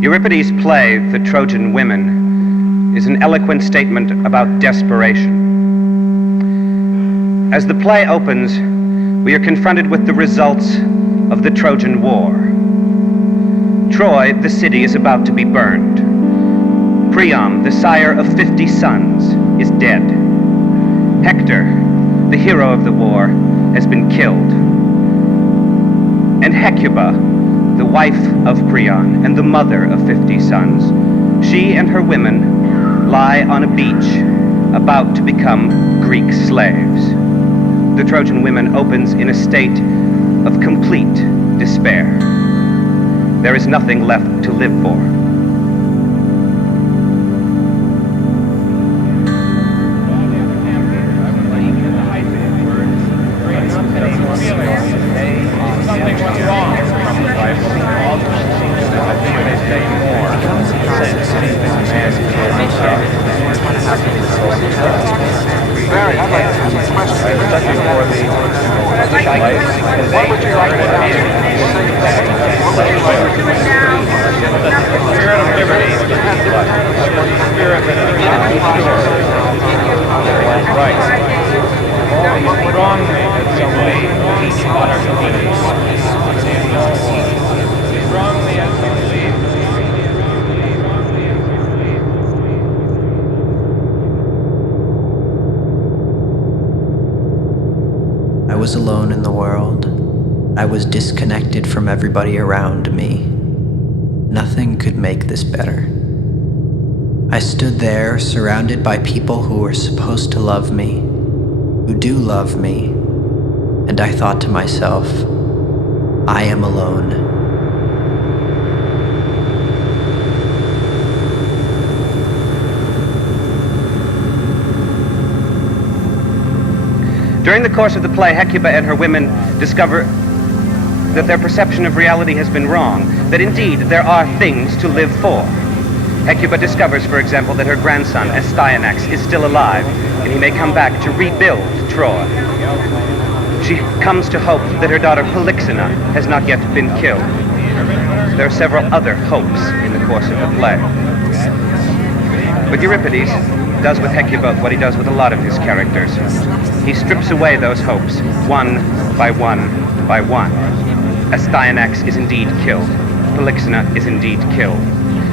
Euripides' play, The Trojan Women, is an eloquent statement about desperation. As the play opens, we are confronted with the results of the Trojan War. Troy, the city, is about to be burned. Priam, the sire of 50 sons, is dead. Hector, the hero of the war, has been killed. And Hecuba, the wife of Priam and the mother of 50 sons, she and her women lie on a beach about to become Greek slaves. The Trojan Women opens in a state of complete despair. There is nothing left to live for. I was alone in the world. I was disconnected from everybody around me. Nothing could make this better. I stood there surrounded by people who were supposed to love me, who do love me, and I thought to myself, I am alone. During the course of the play, Hecuba and her women discover that their perception of reality has been wrong, that indeed there are things to live for. Hecuba discovers, for example, that her grandson, Astyanax, is still alive, and he may come back to rebuild Troy. She comes to hope that her daughter Polyxena has not yet been killed. There are several other hopes in the course of the play. But Euripides does with Hecuba what he does with a lot of his characters. He strips away those hopes, one by one by one. Astyanax is indeed killed. Polyxena is indeed killed.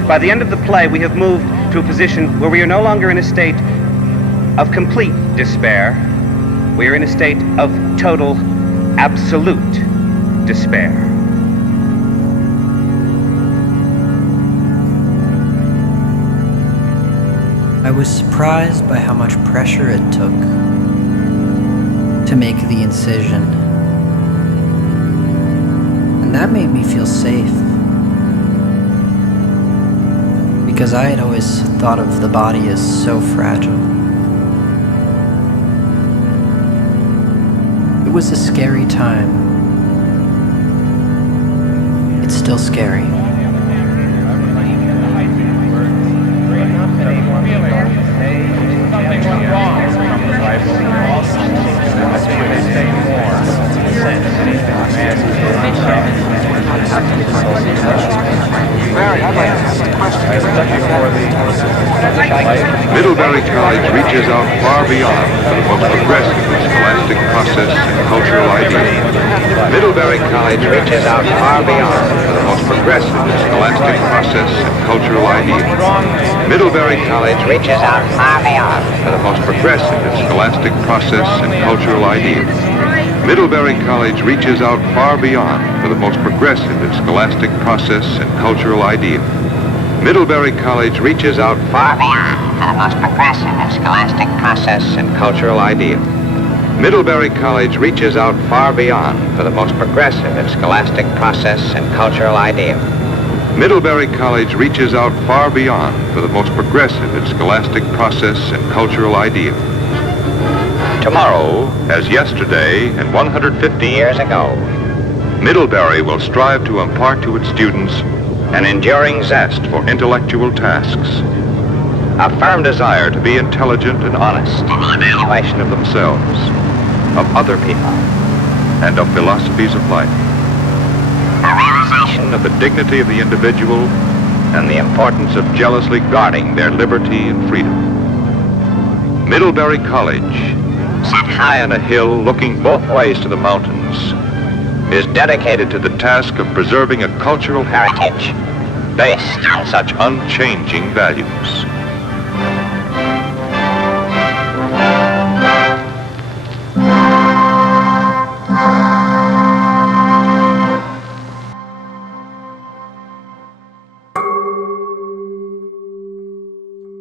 By the end of the play, we have moved to a position where we are no longer in a state of complete despair. We are in a state of total, absolute despair. I was surprised by how much pressure it took to make the incision. And that made me feel safe. Because I had always thought of the body as so fragile. It was a scary time. It's still scary. Middlebury College reaches out far beyond for the most progressive and scholastic process and cultural ideas. Middlebury College reaches out far beyond for the most progressive and scholastic process and cultural ideas. Middlebury College reaches out far beyond for the most progressive and scholastic process and cultural ideas. Middlebury College reaches out far beyond for the most progressive and scholastic process and cultural ideas. Middlebury College reaches out far beyond for the most progressive and scholastic process and cultural ideas. Middlebury College reaches out far beyond for the most progressive and scholastic process and cultural ideas. Middlebury College reaches out far beyond for the most progressive and scholastic process and cultural ideas. Tomorrow, as yesterday and 150 years ago, Middlebury will strive to impart to its students an enduring zest for intellectual tasks, a firm desire to be intelligent and honest in the evaluation of themselves, of other people, and of philosophies of life. A realization of the dignity of the individual and the importance of jealously guarding their liberty and freedom. Middlebury College, set high on a hill looking both ways to the mountains, is dedicated to the task of preserving a cultural heritage based on such unchanging values.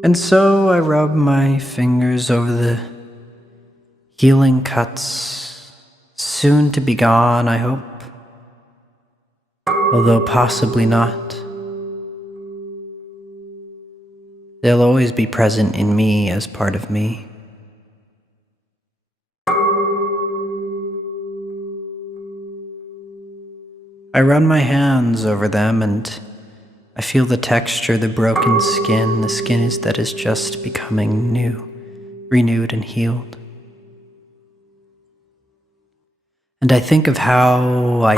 And so I rub my fingers over the healing cuts, soon to be gone, I hope, although possibly not. They'll always be present in me as part of me. I run my hands over them and I feel the texture, the broken skin, the skin that is just becoming new, renewed and healed. And I think of how I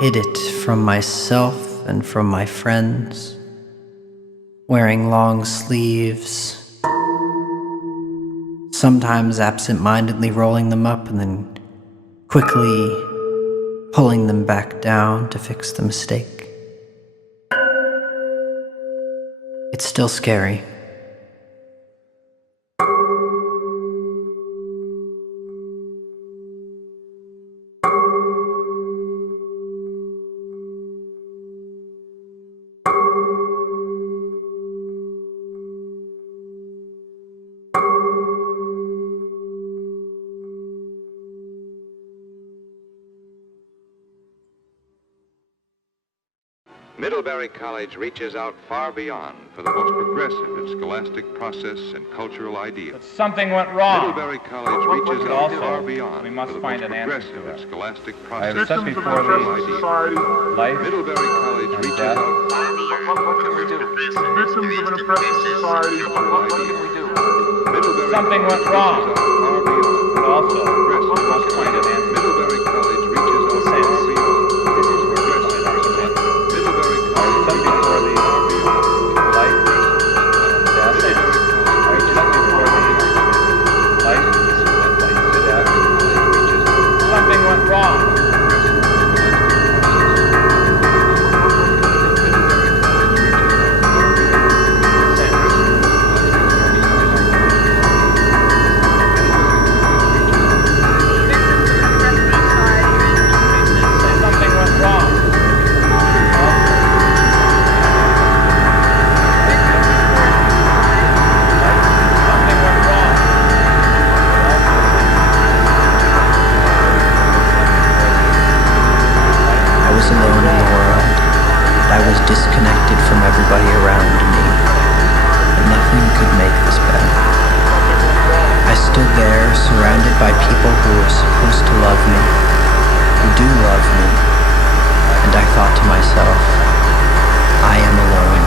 hid it from myself and from my friends, wearing long sleeves, sometimes absent-mindedly rolling them up and then quickly pulling them back down to fix the mistake. It's still scary. Middlebury College reaches out far beyond for the most progressive in scholastic process and cultural ideas. But something went wrong. Middlebury College reaches But out also, far beyond we must for the find most an answer progressive to in it. scholastic I have process said and before cultural the ideas. life Middlebury College and reaches death. out far What can we do? Victims of an oppressive society. What can we do? Middlebury Something went College wrong. reaches out far beyond But also, progressive we must find an answer. Middlebury College reaches out far beyond This is where we find our answer. Middlebury I College have said reaches before out the far beyond life and death. I have said before the life and death. Something went wrong. Something went wrong. Something went wrong. I was alone in the world. I was disconnected from everybody around me. And nothing could make this better. I stood there surrounded by people who were supposed to love me, who do love me, and I thought to myself, I am alone.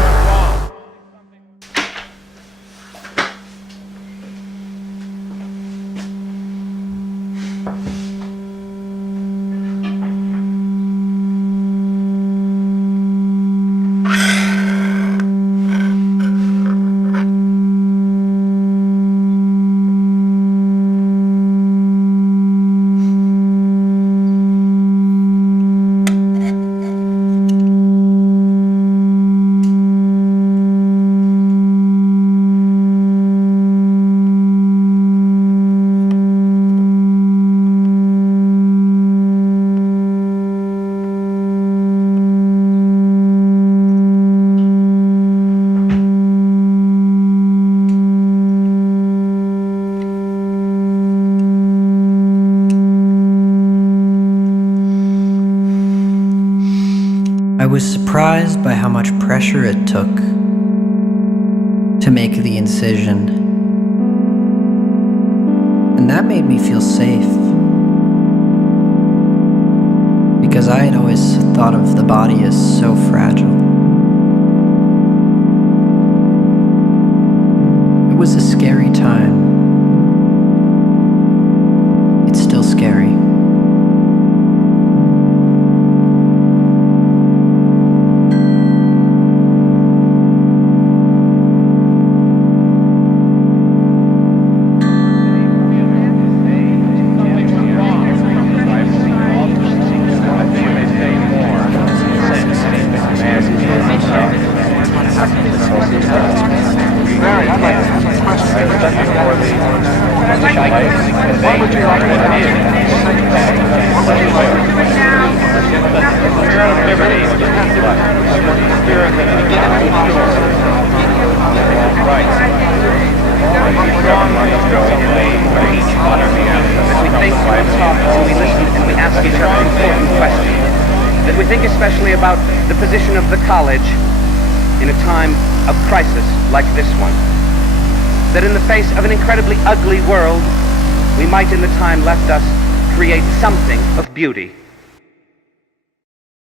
I was surprised by how much pressure it took to make the incision, and that made me feel safe, because I had always thought of the body as so fragile. It was a scary time. It's still scary. ask each other important questions, that we think especially about the position of the college in a time of crisis like this one, that in the face of an incredibly ugly world, we might in the time left us create something of beauty.